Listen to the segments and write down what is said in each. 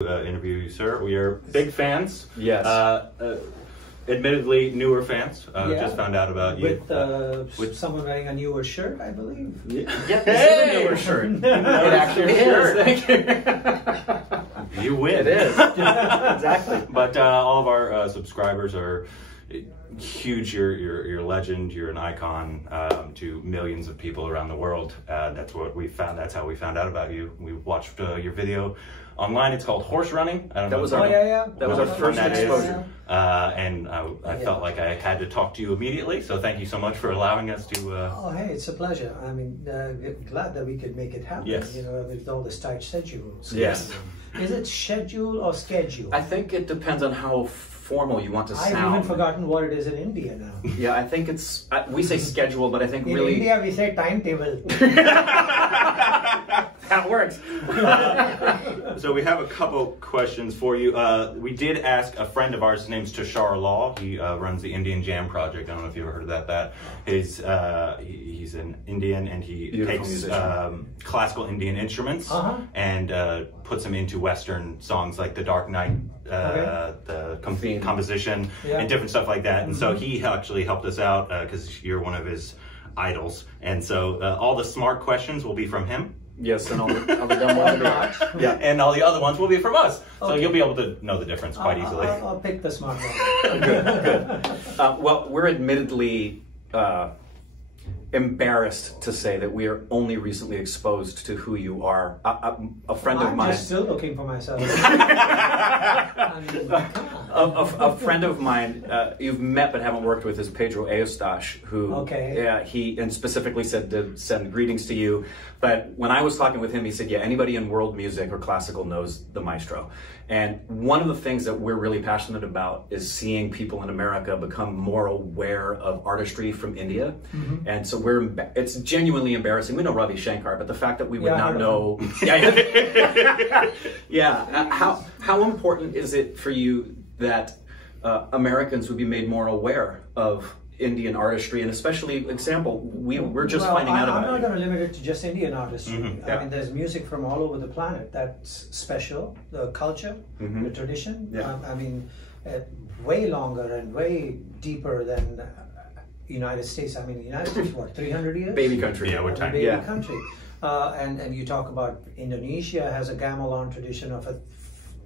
Interview you, sir. We are big fans. Yes. Admittedly, newer fans. Just found out about you. With someone wearing a newer shirt, I believe. Yeah, this is a newer shirt. It actually is. Thank you. You win. It is. Exactly. But all of our subscribers are huge. You're a legend. You're an icon to millions of people around the world. That's what we found. That's how we found out about you. We watched your video online. It's called Horse Running. I don't know. That was our first exposure. And I felt like I had to talk to you immediately. So thank you so much for allowing us to. Oh, hey, it's a pleasure. I mean, glad that we could make it happen. Yes. You know, with all this tight schedules. Yes. Is it schedule or schedule? I think it depends on how formal you want to sound. I've even forgotten what it is in India now. Yeah, I think it's, we say schedule, but I think in really... In India, we say timetable. That works. So we have a couple questions for you. We did ask a friend of ours, his name's Tushar Law. He runs the Indian Jam Project. I don't know if you've ever heard of that. He's an Indian, and he takes classical Indian instruments and puts them into Western songs like The Dark Knight, the composition, and different stuff like that. And so he actually helped us out because you're one of his idols. And so all the smart questions will be from him. Yes, and all the dumb ones will be. Yeah, and all the other ones will be from us. So you'll be able to know the difference quite easily. I'll pick the smart one. Good. Well, we're admittedly embarrassed to say that we are only recently exposed to who you are. A friend of mine. I'm just still looking for myself. A friend of mine you've met but haven't worked with is Pedro Eustache, who he specifically said to send greetings to you. But when I was talking with him, he said, yeah, anybody in world music or classical knows the maestro. And one of the things that we're really passionate about is seeing people in America become more aware of artistry from India. And so it's genuinely embarrassing. We know Ravi Shankar, but the fact that we would not know. How important is it for you that Americans would be made more aware of Indian artistry, and especially, we're just finding out about it. I'm not going to limit it to just Indian artistry. I mean, there's music from all over the planet that's special, the culture, the tradition. I mean, way longer and way deeper than United States. I mean, the United States, what, 300 years? Baby country. Yeah, we're tiny. Baby country. And you talk about Indonesia has a gamelan tradition of a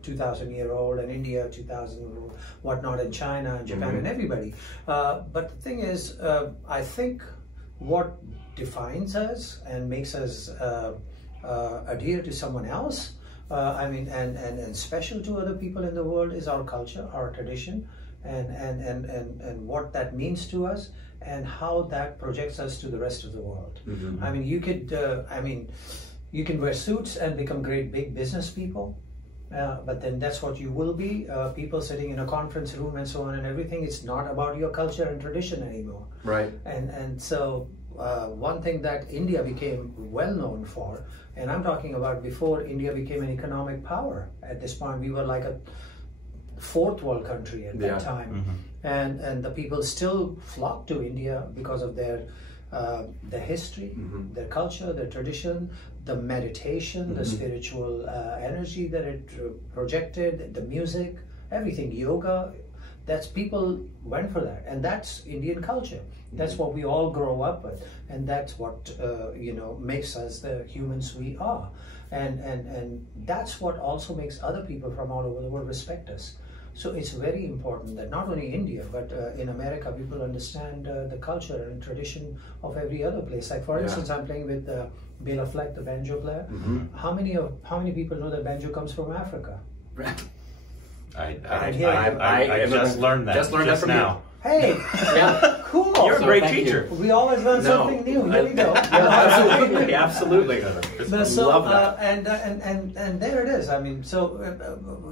2,000-year-old, and India 2,000, whatnot, in China and Japan and everybody. But the thing is, I think what defines us and makes us adhere to someone else, I mean, and special to other people in the world is our culture, our tradition, and what that means to us, and how that projects us to the rest of the world. I mean, you could, you can wear suits and become great big business people. But then that's what you will be, people sitting in a conference room and so on and everything. It's not about your culture and tradition anymore. Right. And so one thing that India became well known for, and I'm talking about before India became an economic power. At this point, we were like a fourth world country at that time. And the people still flocked to India because of their history, their culture, their tradition, the meditation, the spiritual energy that it projected, the music, everything, yoga. That's, people went for that, and that's Indian culture. That's what we all grow up with, and that's what makes us the humans we are, and that's what also makes other people from all over the world respect us. So it's very important that not only India, but in America, people understand the culture and tradition of every other place. Like, for instance, I'm playing with Bela Fleck, the banjo player. How many people know that banjo comes from Africa? I just learned that. Just learned that from now. Hey, cool. You're a great teacher. We always learn something new. Here we go. Absolutely. So, love that. And there it is. I mean, so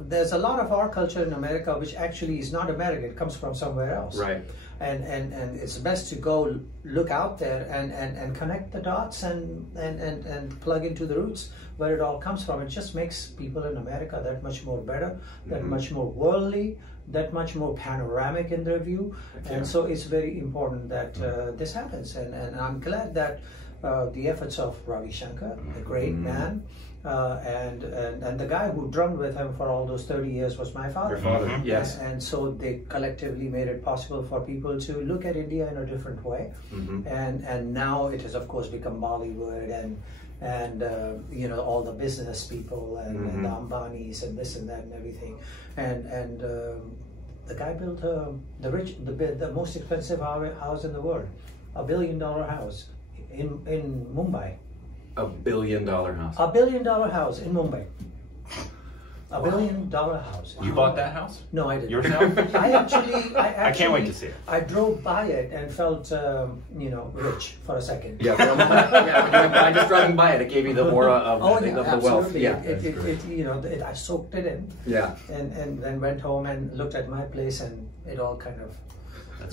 there's a lot of our culture in America which actually is not American. It comes from somewhere else. Right. And it's best to go look out there and connect the dots and plug into the roots where it all comes from. It just makes people in America that much more better, that much more worldly, that much more panoramic in their view. And so it's very important that this happens. And I'm glad that the efforts of Ravi Shankar, a great man, And the guy who drummed with him for all those 30 years was my father. Your father, yes. And so they collectively made it possible for people to look at India in a different way. And now it has, of course, become Bollywood and you know, all the business people and the Ambanis and this and that and everything. And the guy built the most expensive house in the world, $1 billion house in Mumbai. $1 billion house. $1 billion house in Mumbai. $1 billion house. You bought that house? No, I didn't. Yourself? I actually, I can't wait to see it. I drove by it and felt, you know, rich for a second. Yeah, when you went by, just driving by it, it gave you the aura of, the wealth. Yeah, you know, I soaked it in. Yeah. And then went home and looked at my place, and it all kind of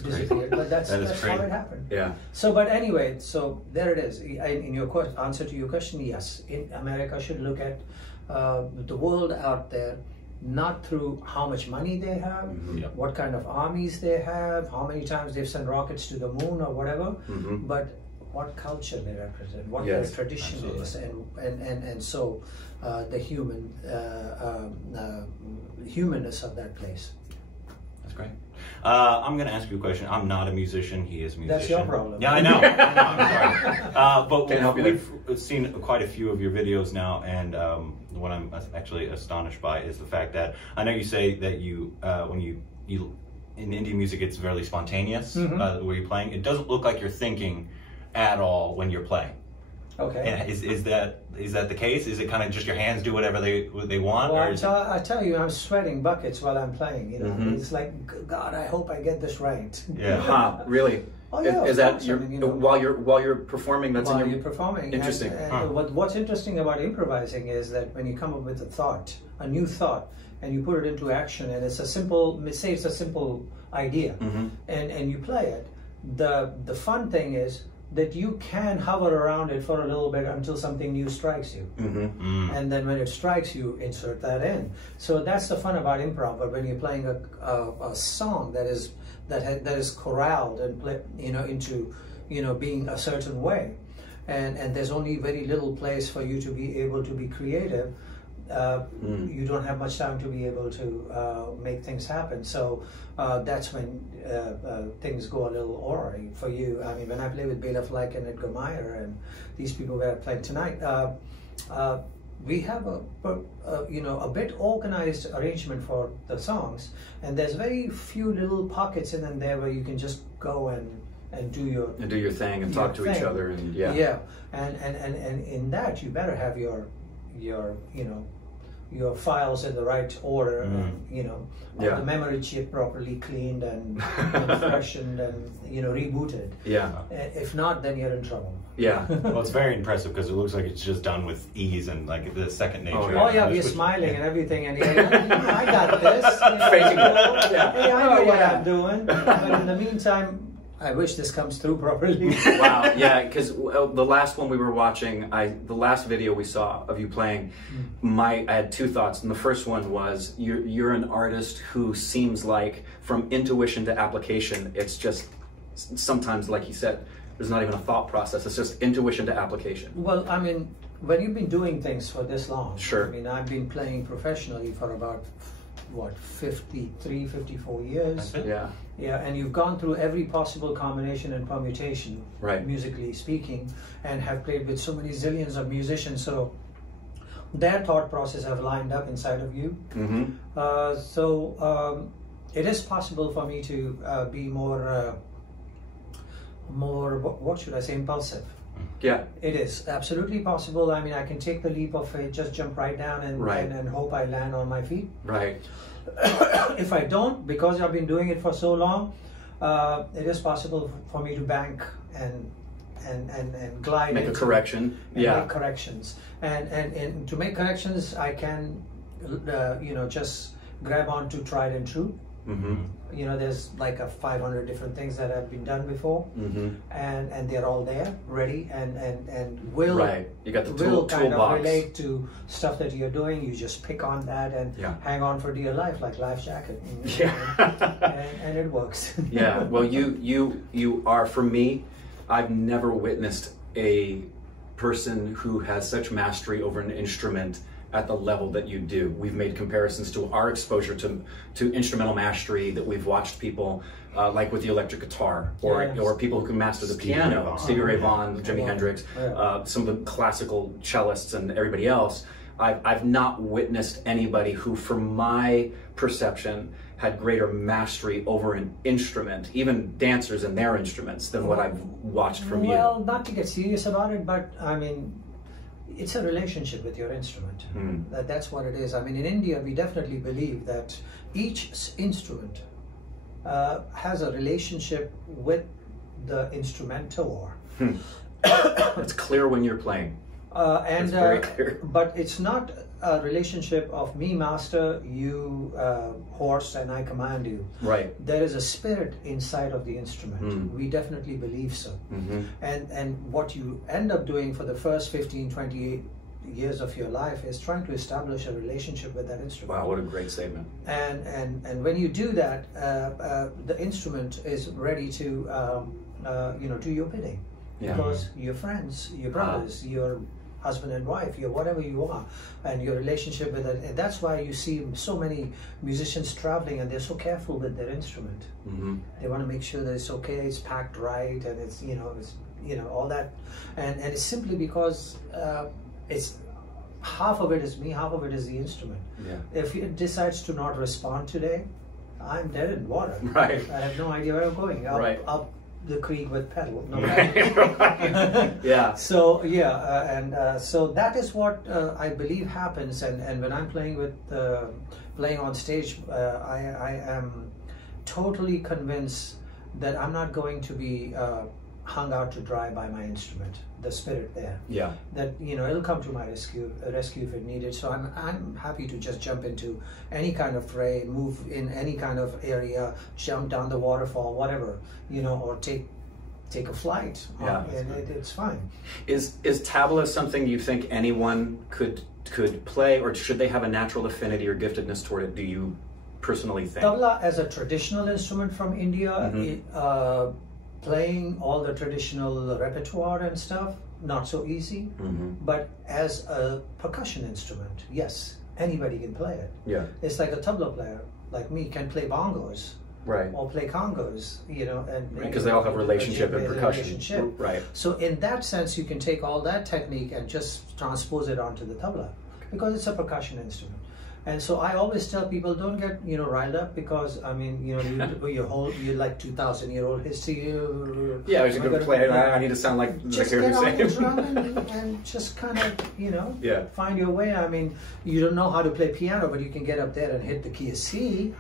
disappeared. But that's how it happened. Yeah. So, but anyway, so there it is. In your answer to your question, yes, America should look at the world out there, not through how much money they have, what kind of armies they have, how many times they've sent rockets to the moon or whatever, but what culture they represent, what their tradition is, and so the humanness of that place. That's great. I'm going to ask you a question. I'm not a musician. He is a musician. That's your problem. Yeah, I know. I'm sorry. But Can't help you we've seen quite a few of your videos now, and what I'm actually astonished by is the fact that I know you say that you, when you in Indian music, it's very spontaneous where you're playing. It doesn't look like you're thinking at all when you're playing. Okay. And is that the case? Is it kind of just your hands do whatever they want? Well, or I tell you, I'm sweating buckets while I'm playing. You know, it's like, God, I hope I get this right. Yeah. Really? Oh yeah. Is that while you're performing? That's while you're performing. Interesting. And what's interesting about improvising is that when you come up with a new thought, and you put it into action, and it's a simple idea, and you play it. The fun thing is that you can hover around it for a little bit until something new strikes you. And then when it strikes you, insert that in. So that's the fun about improv. But when you're playing a song that is corralled and into being a certain way, and there's only very little place for you to be able to be creative, you don't have much time to be able to make things happen. So that's when things go a little awry for you. I mean, when I play with Bela Fleck and Edgar Meyer and these people that are playing tonight, we have a bit organized arrangement for the songs, and there's very few little pockets in and there where you can just go and do your thing and talk to each other and and in that you better have your files in the right order, and the memory chip properly cleaned and freshened and rebooted. If not, then you're in trouble. Well, it's very impressive because it looks like it's just done with ease and like the second nature. We're smiling and everything, and I got this. Facing hey, I know what I'm doing. But in the meantime, I wish this comes through properly. Wow, yeah, because the last one we were watching, the last video we saw of you playing, I had two thoughts. And the first one was, you're an artist who seems like, from intuition to application, it's just, sometimes, like you said, there's not even a thought process, it's just intuition to application. Well, I mean, when you've been doing things for this long, sure. I mean, I've been playing professionally for about, 53, 54 years. Yeah, and you've gone through every possible combination and permutation, musically speaking, and have played with so many zillions of musicians, so their thought process have lined up inside of you. So it is possible for me to be more, what should I say, impulsive. Yeah, it is absolutely possible. I mean, I can take the leap of faith, just jump right down and hope I land on my feet. Right. If I don't, because I've been doing it for so long, it is possible for me to bank and glide. Make a correction. Make corrections. And to make corrections, I can, just grab onto tried and true. There's like 500 different things that have been done before, and they're all there, ready, and will you got the kind toolbox. of relate to stuff that you're doing. You just pick on that and hang on for dear life, like life jacket, and it works. Well, you are, for me, I've never witnessed a person who has such mastery over an instrument at the level that you do. We've made comparisons to our exposure to instrumental mastery that we've watched people like with the electric guitar, or people who can master the piano, Stevie Ray Vaughan, Jimi Hendrix, some of the classical cellists and everybody else. I've not witnessed anybody who, from my perception, had greater mastery over an instrument, even dancers and their instruments, than what I've watched from you. Well, not to get serious about it, but I mean, it's a relationship with your instrument. That's what it is. I mean, in India, we definitely believe that each instrument has a relationship with the instrumentor. It's clear when you're playing. It's very clear. But it's not a relationship of me master, you horse, and I command you. Right. There is a spirit inside of the instrument. We definitely believe so. And what you end up doing for the first 15, 20 years of your life is trying to establish a relationship with that instrument. Wow, what a great statement. And when you do that, the instrument is ready to do your bidding. Because your friends, your brothers, your husband and wife, your whatever you are, and your relationship with it. And that's why you see so many musicians traveling, and they're so careful with their instrument. They want to make sure that it's okay, it's packed right, and it's all that. And it's simply because it's half of it is me, half of it is the instrument. If it decides to not respond today, I'm dead in water. Right. I have no idea where I'm going. Up the creek with pedal. No Yeah. So so that is what I believe happens. And when I'm playing on stage, I am totally convinced that I'm not going to be hung out to dry by my instrument. The spirit there. Yeah. That it'll come to my rescue if it needed. So I'm happy to just jump into any kind of fray, move in any kind of area, jump down the waterfall, whatever, or take a flight. Yeah. And it's fine. Is tabla something you think anyone could play, or should they have a natural affinity or giftedness toward it? Do you personally think? Tabla as a traditional instrument from India. Playing all the traditional repertoire and stuff, not so easy. But as a percussion instrument, yes, anybody can play it. Yeah. It's like a tabla player, like me, can play bongos. Right. Or play congos, and because they all have relationship and percussion. Right. So in that sense, you can take all that technique and just transpose it onto the tabla, because it's a percussion instrument. And so I always tell people, don't get riled up, because I mean you're like 2,000-year-old history. Yeah, I was going to play. I need to sound like Zakir Hussain. Just get on the drum and just kind of find your way. I mean, you don't know how to play piano, but you can get up there and hit the key of C,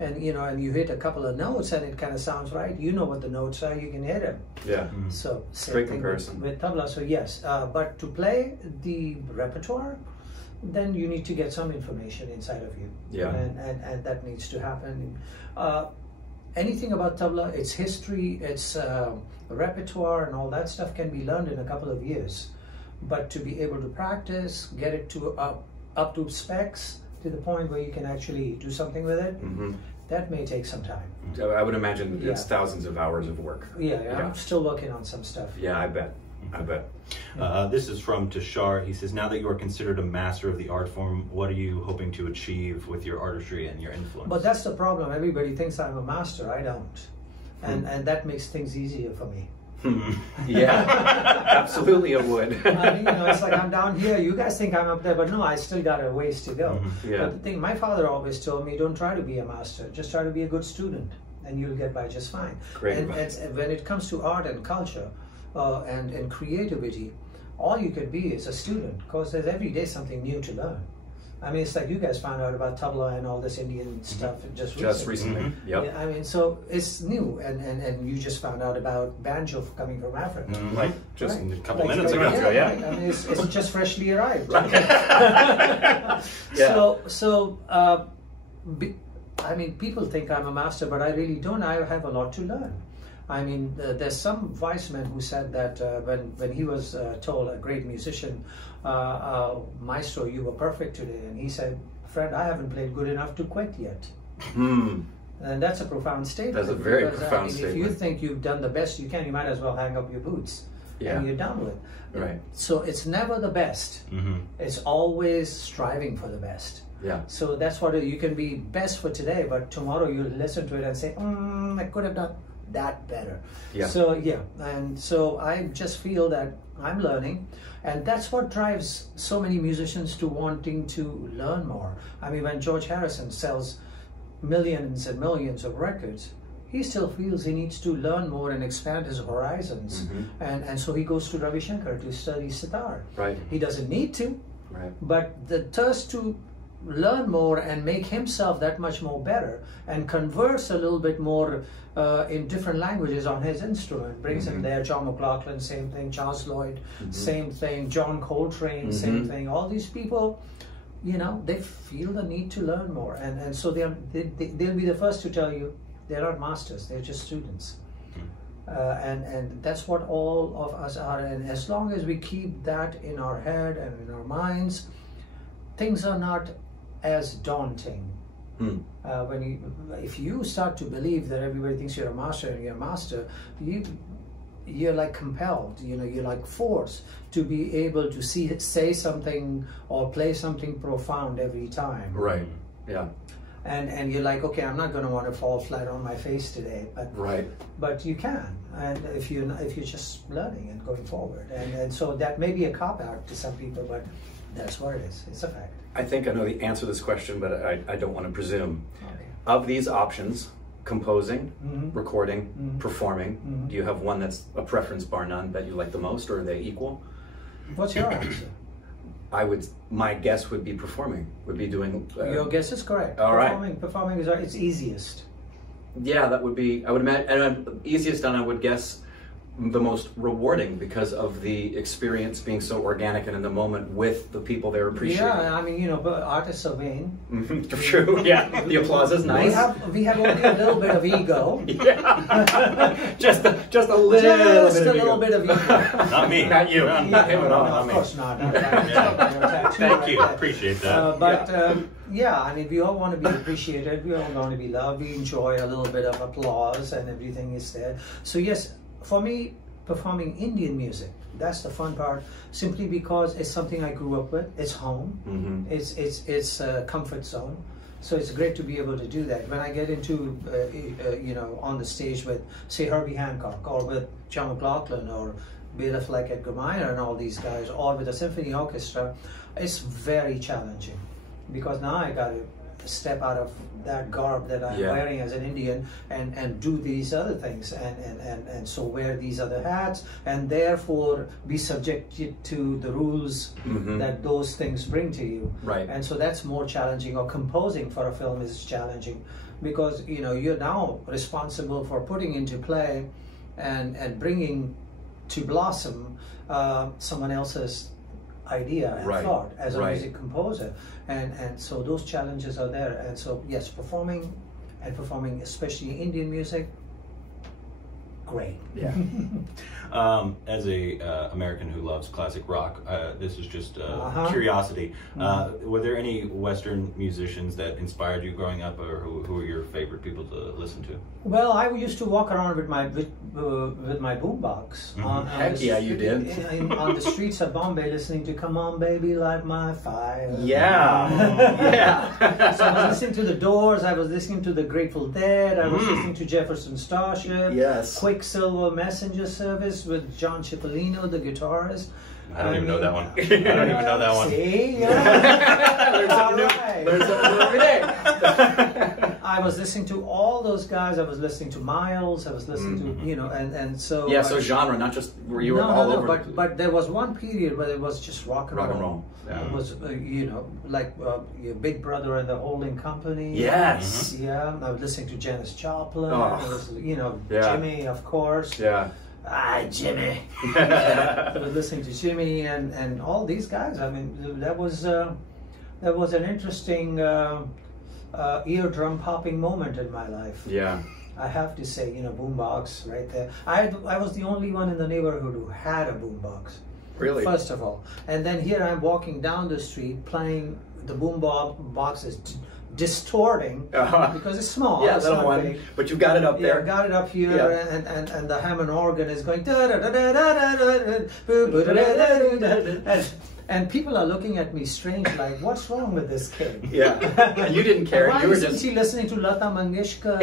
and and you hit a couple of notes, and it kind of sounds right. You know what the notes are, you can hit them. Yeah. So great comparison with tabla. So yes, but to play the repertoire, then you need to get some information inside of you. Yeah. And that needs to happen. Anything about tabla, its history, its repertoire, and all that stuff can be learned in a couple of years. But to be able to practice, get it to up to specs, to the point where you can actually do something with it, that may take some time. I would imagine it's thousands of hours of work. Yeah, I'm still working on some stuff. Yeah, I bet. This is from Tushar. He says, now that you are considered a master of the art form, what are you hoping to achieve with your artistry and your influence? But that's the problem. Everybody thinks I'm a master. I don't. And that makes things easier for me. Yeah, absolutely it would. I mean, it's like I'm down here. You guys think I'm up there, but no, I still got a ways to go. Yeah. But the thing, my father always told me, don't try to be a master. Just try to be a good student, and you'll get by just fine. Great. And when it comes to art and culture and creativity, all you can be is a student, because there's every day something new to learn. I mean, it's like you guys found out about tabla and all this Indian stuff just recently. Yep. Yeah, I mean, so it's new, and you just found out about banjo coming from Africa. Like just a couple minutes ago. Yeah. Right. I mean, it's just freshly arrived. Yeah. I mean, people think I'm a master, but I really don't. I have a lot to learn. I mean, there's some wise man who said that when he was told, a great musician, Maestro, you were perfect today. And he said, friend, I haven't played good enough to quit yet. And that's a profound statement. That's a very profound statement. If you think you've done the best you can, you might as well hang up your boots. and you're done with. Right. So it's never the best. It's always striving for the best. Yeah. So that's what you can be best for today, but tomorrow you'll listen to it and say, I could have done that better. Yeah. So and so I just feel that I'm learning, and that's what drives so many musicians to wanting to learn more. I mean, when George Harrison sells millions and millions of records, he still feels he needs to learn more and expand his horizons. And so he goes to Ravi Shankar to study sitar. Right. He doesn't need to, right, but the thirst to learn more and make himself that much more better and converse a little bit more in different languages on his instrument brings him there. John McLaughlin, same thing. Charles Lloyd, same thing. John Coltrane, same thing. All these people, you know, they feel the need to learn more, and so they'll be the first to tell you they're not masters, they're just students. And that's what all of us are, and as long as we keep that in our head and in our minds, things are not as daunting. If you start to believe that everybody thinks you're a master and you're a master, you're like compelled, you know, you're like forced to be able to say something or play something profound every time. Right. Yeah. And you're like, okay, I'm not going to want to fall flat on my face today, but you can, and if you're just learning and going forward, and so that may be a cop out to some people, but that's what it is. It's a fact. I think I know the answer to this question, but I don't want to presume. Okay. Of these options, composing, recording, performing, do you have one that's a preference bar none that you like the most, or are they equal? What's your answer? My guess would be performing, would be doing... Your guess is correct. All right. Performing is it's easiest. Yeah, that would be, I would imagine, and easiest, and I would guess the most rewarding because of the experience being so organic and in the moment with the people they're appreciating. Yeah, I mean, you know, but artists are vain. True, yeah. The applause is nice. We have only a little bit of ego. Yeah. just a little Just a little bit of ego. Not me. Not you. Not him at all. Of course not. Thank you. Appreciate that. Yeah, I mean, we all want to be appreciated. We all want to be loved. We enjoy a little bit of applause and everything is there. So yes, for me, performing Indian music, that's the fun part, simply because it's something I grew up with. It's home. It's a comfort zone. So it's great to be able to do that. When I get into, you know, on the stage with, say, Herbie Hancock, or with John McLaughlin, or Bela Fleck, Edgar Meyer, and all these guys, or with a symphony orchestra, it's very challenging, because now I got to step out of that garb that I'm wearing as an Indian and do these other things, and so wear these other hats, and therefore be subjected to the rules that those things bring to you. Right. And so that's more challenging. Or composing for a film is challenging, because, you know, you're now responsible for putting into play and bringing to blossom someone else's idea and thought as a music composer, and so those challenges are there. And so yes, performing especially Indian music, great. Yeah. As a American who loves classic rock, this is just curiosity. Were there any Western musicians that inspired you growing up, or who are your favorite people to listen to? Well, I used to walk around with my boombox. Heck yeah, you did. On the streets of Bombay, listening to "Come On Baby, Light My Fire." Yeah. So I was listening to the Doors. I was listening to the Grateful Dead. I was listening to Jefferson Starship. Yes. Quicksilver Messenger Service with John Cipollino, the guitarist. I don't even know that one. I don't even know that one. See? There's something new every day. I was listening to all those guys. I was listening to Miles. I was listening to, you know, and so... Yeah, so genre, not just where you were all over. But there was one period where it was just rock and roll. Yeah. It was, you know, like your Big Brother and the Holding Company. Yes. Yeah, I was listening to Janis Joplin. Oh. I was, you know, Jimmy, of course. Yeah. Jimmy. I was listening to Jimmy and all these guys. I mean, that was an interesting eardrum popping moment in my life. Yeah. I have to say, you know, boombox right there. I was the only one in the neighborhood who had a boombox. Really? First of all, and then here I'm walking down the street playing the boombox boxes distorting because it's small. Yeah, it's little not one. big. But you've got it up there. Yeah, got it up here, and the Hammond organ is going da da da da da da. And people are looking at me strange, like, what's wrong with this kid? Yeah, and you didn't care. Why You were isn't just he listening to Lata Mangeshkar?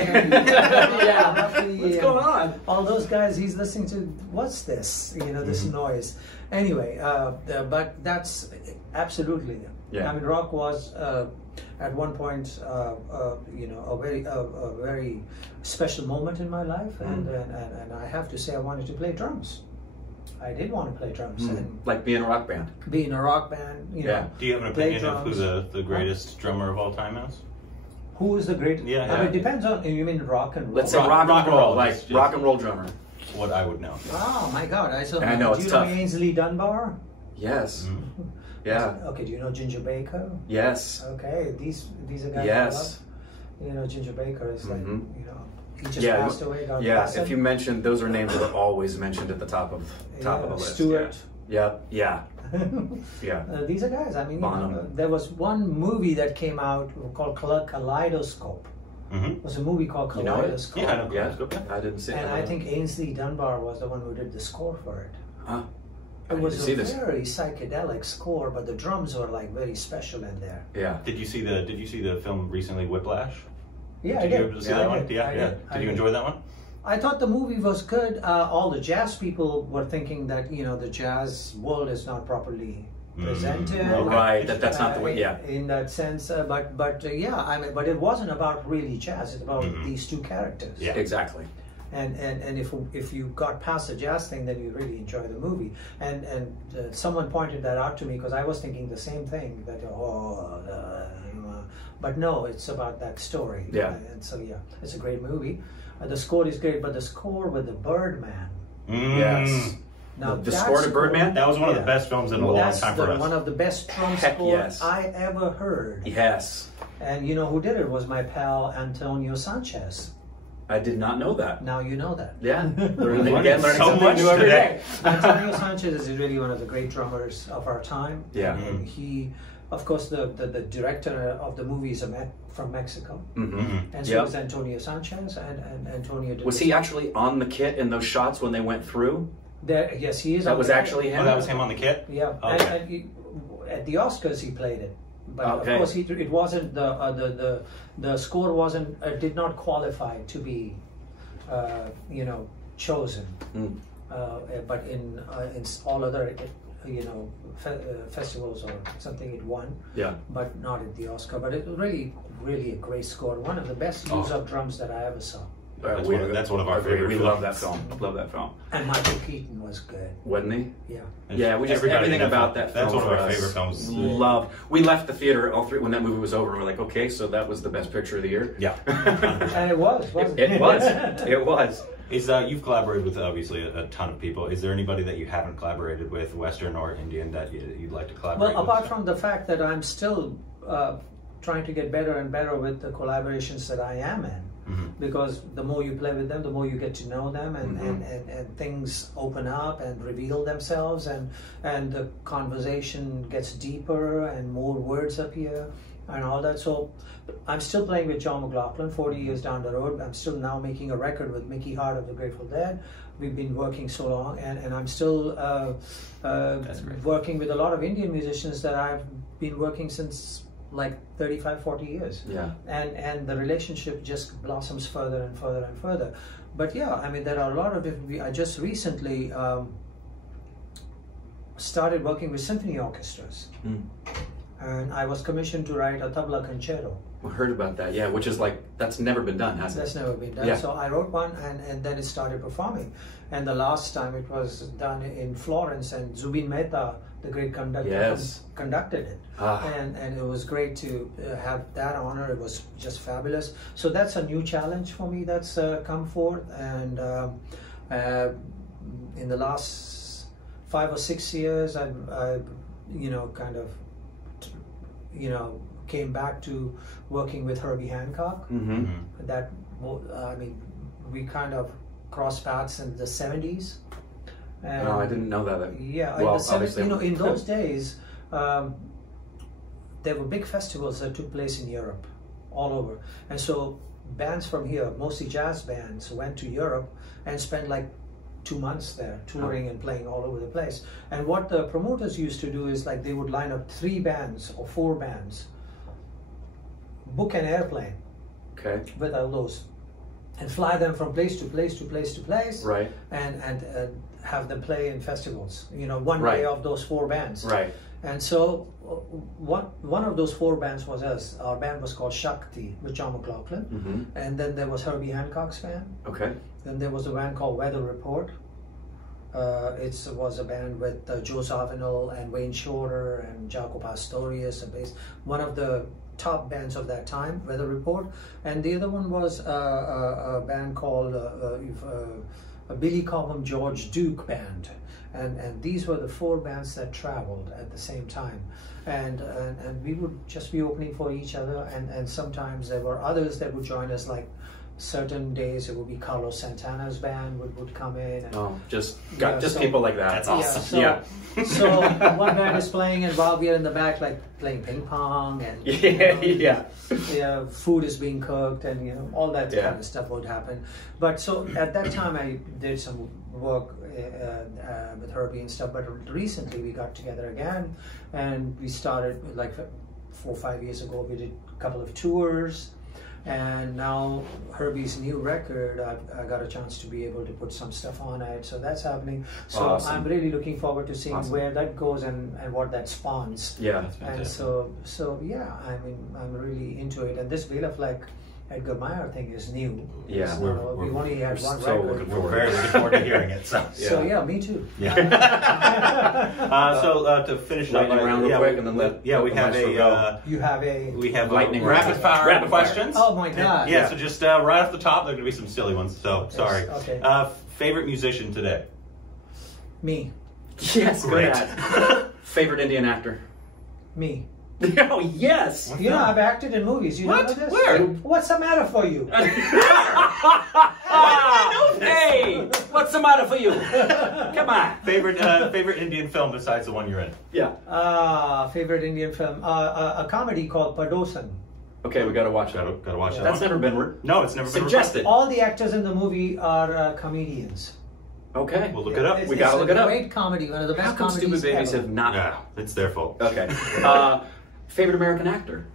What's going on? All those guys, he's listening to, what's this? You know, this noise. Anyway, but that's absolutely. Yeah. I mean, rock was at one point, you know, a very special moment in my life, and I have to say, I wanted to play drums. I did want to play drums, and like being a rock band. Being a rock band, you know. Do you have an opinion of who the greatest drummer of all time is? Who is the greatest? Yeah, I mean, it depends on. You mean rock and roll? Let's say rock and roll, like rock and roll drummer. What I would know. Oh my God! I know it's tough. Do you know Ainsley Dunbar? Yes. Yeah. Okay. Do you know Ginger Baker? Yes. Okay. These are guys. Yes. I love. You know, Ginger Baker is like, you know, he just passed away. God bless him. If you mentioned, those are names that are always mentioned at the top of the list. Stewart. Yeah. These are guys. I mean, there was one movie that came out called Kaleidoscope. It was a movie called Kaleidoscope. You know it? Yeah, I know Kaleidoscope. I didn't see it. And I think Ainsley Dunbar was the one who did the score for it. Huh. It was a very psychedelic score, but the drums were like very special in there. Yeah. Did you see the film recently, Whiplash? Yeah, Did you able to see that one? Yeah. Did you enjoy that one? I thought the movie was good. All the jazz people were thinking that, you know, the jazz world is not properly presented. Right. That's not the way. Yeah. In that sense, but yeah, I mean, but it wasn't about really jazz. It's about these two characters. Yeah. Exactly. And if you got past the jazz thing, then you really enjoy the movie. And someone pointed that out to me because I was thinking the same thing. That but no, it's about that story. Yeah. And so yeah, it's a great movie. The score is great, but the score with the Birdman. Yes. Now the score to Birdman. That was one of the best films in a long time for us. One of the best drum scores I ever heard. Yes. And you know who did it? Was my pal Antonio Sanchez. I did not know that. Now you know that. Yeah. Learning so much new every day. Antonio Sanchez is really one of the great drummers of our time. Yeah. And he, of course, the director of the movie is from Mexico. And so was Antonio Sanchez, and Antonio did. Was he actually on the kit in those shots when they went through? Yes, he is. That was actually him? Oh, that was him on the kit? Yeah. Okay. And at the Oscars he played it. But of course, it wasn't the score wasn't did not qualify to be, you know, chosen. But in all other, you know, festivals or something, it won. Yeah. But not at the Oscar. But it was really a great score. One of the best use of drums that I ever saw. That's one of our favorite films. We love that film. Love that film. And Michael Keaton was good. Wasn't he? Yeah. Yeah, we just everything about that film. That's one of our favorite films. Love. We left the theater all three when that movie was over. We're like, okay, so that was the best picture of the year. Yeah. And it was, wasn't it? It was. It was. You've collaborated with obviously a ton of people. Is there anybody that you haven't collaborated with, Western or Indian, that you'd like to collaborate with? Well, apart from the fact that I'm still trying to get better and better with the collaborations that I am in. Because the more you play with them, the more you get to know them, and things open up and reveal themselves, and the conversation gets deeper and more words appear and all that. So I'm still playing with John McLaughlin 40 years down the road. I'm still now making a record with Mickey Hart of the Grateful Dead. We've been working so long, and I'm still working with a lot of Indian musicians that I've been working since like 35, 40 years. Yeah. And the relationship just blossoms further and further and further. But yeah, I mean, there are a lot of different. I just recently started working with symphony orchestras. And I was commissioned to write a tabla concerto. I heard about that, yeah, which is like, that's never been done, has it? That's never been done. Yeah. So I wrote one, and then it started performing. And the last time it was done in Florence, and Zubin Mehta, the great conductor, conducted it. And it was great to have that honor. It was just fabulous. So that's a new challenge for me that's come forth. And in the last 5 or 6 years, I've you know, kind of, you know, came back to working with Herbie Hancock. That, I mean, we kind of crossed paths in the 70s. And I didn't know that. Yeah, well, in the 70s, you know, in those days, there were big festivals that took place in Europe. all over. And so bands from here, mostly jazz bands, went to Europe and spent like 2 months there touring and playing all over the place. And what the promoters used to do is like they would line up 3 bands or 4 bands, book an airplane with all those, and fly them from place to place to place to place, right? And have them play in festivals. You know, one day of those 4 bands, right? And so one of those 4 bands was us. Our band was called Shakti with John McLaughlin, and then there was Herbie Hancock's band. Okay. Then there was a band called Weather Report. It was a band with Joe Zawinul and Wayne Shorter and Jaco Pastorius, and one of the top bands of that time, Weather Report. And the other one was a band called Billy Cobham George Duke Band. And these were the 4 bands that traveled at the same time. And we would just be opening for each other, and sometimes there were others that would join us, like certain days it would be Carlos Santana's band would come in. And, just people like that. That's awesome. So one band is playing, and while we are in the back, like playing ping pong, and food is being cooked, and you know, all that kind of stuff would happen. But so at that time, I did some work with Herbie and stuff. But recently, we got together again, and we started like 4 or 5 years ago. We did a couple of tours. And now Herbie's new record, I got a chance to be able to put some stuff on it, so that's happening. So I'm really looking forward to seeing where that goes and what that spawns. Yeah, and so yeah, I mean, I'm really into it. And this Vela Fleck Edgar Meyer thing is new. Yeah, so we've only had one record. We're very looking forward to hearing it. So yeah, me too. Yeah. To finish up, around real quick, and then we have we have lightning rapid fire questions. Oh my God! Yeah, so just right off the top, there are going to be some silly ones. So sorry. Okay. Favorite musician today? Me. Yes, great. Favorite Indian actor? Me. Oh yes! You know, I've acted in movies. You know this? Where? What's the matter for you? Hey! What's the matter for you? Come on. Favorite Indian film besides the one you're in? Yeah. Favorite Indian film? A comedy called Padosan. Okay, we gotta watch that. Gotta watch that. That's never been No, it's never been suggested. All the actors in the movie are comedians. Okay, we'll look it up. We gotta look it up. Great comedy, one of the best comedies ever. Stupid Babies have not? Yeah, it's their fault. Okay. Favorite American actor?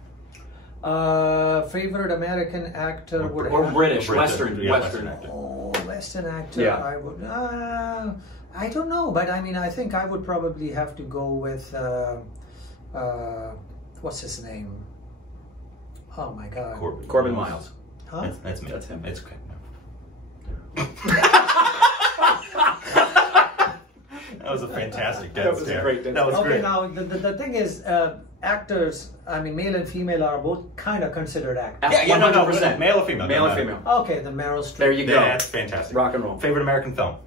Favorite American actor would or have British, Western actor. Oh, Western actor. Yeah. I would. I don't know, but I mean, I think I would probably have to go with what's his name? Oh my God. Corbin Miles. Huh? That's me. That's him. It's okay. That was a fantastic death stare. That was great. Okay, now the thing is, actors, I mean, male and female are both kind of considered actors. Yeah, 100%. Male or female? Male or female. Okay, then Meryl Streep. There you go. Yeah, that's fantastic. Rock and roll. Favorite American film?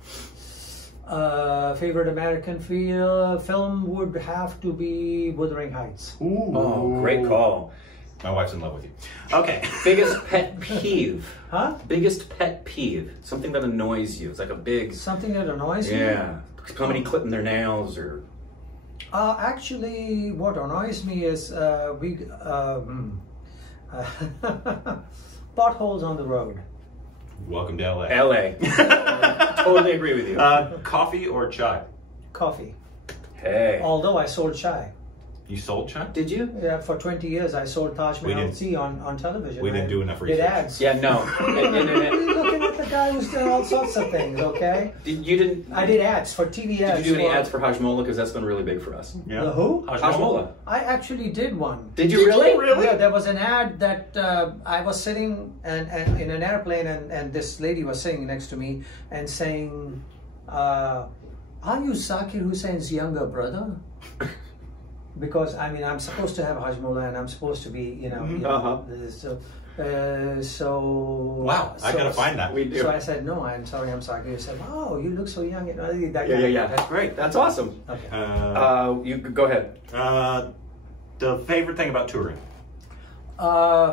Favorite American film would have to be Wuthering Heights. Ooh. Oh, great call. My wife's in love with you. Okay. Biggest pet peeve. Huh? Biggest pet peeve. Something that annoys you. It's like a big... Something that annoys you? Yeah. Somebody clipping their nails or... Actually, what annoys me is potholes on the road. Welcome to LA. LA. Totally agree with you. Coffee or chai? Coffee. Hey. Although I sold chai. You sold chai? Did you? Yeah, for 20 years I sold Taj Mahal tea on television. We didn't do enough research. Did ads. Yeah, no. You're looking at the guy who's doing all sorts of things, okay? You didn't... I did ads for TV ads. Did you do any ads for Hajmola? Because that's been really big for us. Yeah. The who? Hajmola. I actually did one. Did you really? Yeah, there was an ad that I was sitting and in an airplane and this lady was sitting next to me and saying, are you Zakir Hussein's younger brother? Because I mean, I'm supposed to have Hajmola and I'm supposed to be, you know, so. Wow, I gotta find that. So I said, no, I'm sorry, I'm Zakir. He said, oh, you look so young. Yeah. That's great. That's awesome. Okay. You go ahead. The favorite thing about touring?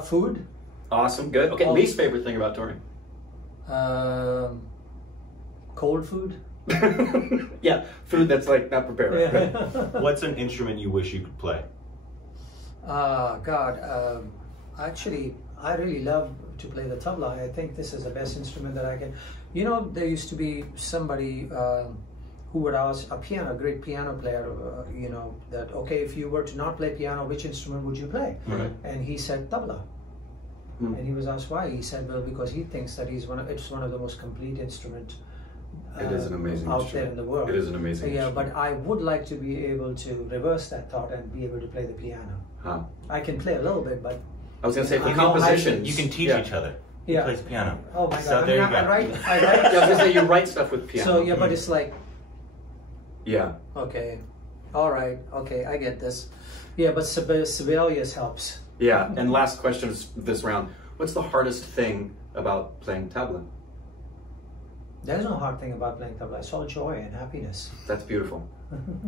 Food. Awesome. Good. Okay. Least favorite thing about touring? Cold food. Yeah, food that's like not prepared. Yeah. What's an instrument you wish you could play? God, actually, I really love to play the tabla. I think this is the best instrument that I can. You know, there used to be somebody who would ask a great piano player, you know, that, okay, if you were to not play piano, which instrument would you play? Right. And he said tabla. And he was asked why. He said, well, because he thinks that it's one of the most complete instruments it is an amazing out instrument. there in the world. It is an amazing instrument. But I would like to be able to reverse that thought and be able to play the piano. I can play a little bit, but I was going to say, for compositions, you can teach each other. He plays piano. Oh my God! So there you go. I write. I was going to say, you write stuff with piano. So yeah, but it's like, yeah. Okay, all right, okay, I get this. Yeah, but Sibelius helps. Yeah, and last question this round. What's the hardest thing about playing tabla? There's no hard thing about playing tabla. It's all joy and happiness. That's beautiful.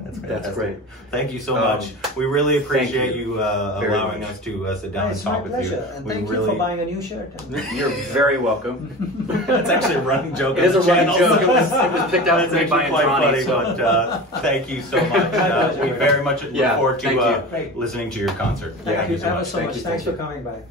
That's great. Thank you so much. We really appreciate you allowing us to sit down and talk with you. It's my pleasure. And thank you for buying a new shirt. You're very welcome. It's actually a running joke. It is a running joke. It was picked out It's by quite Johnny. funny, but thank you so much. We very much look forward to listening to your concert. Thank you so much. so much. Thanks for coming by.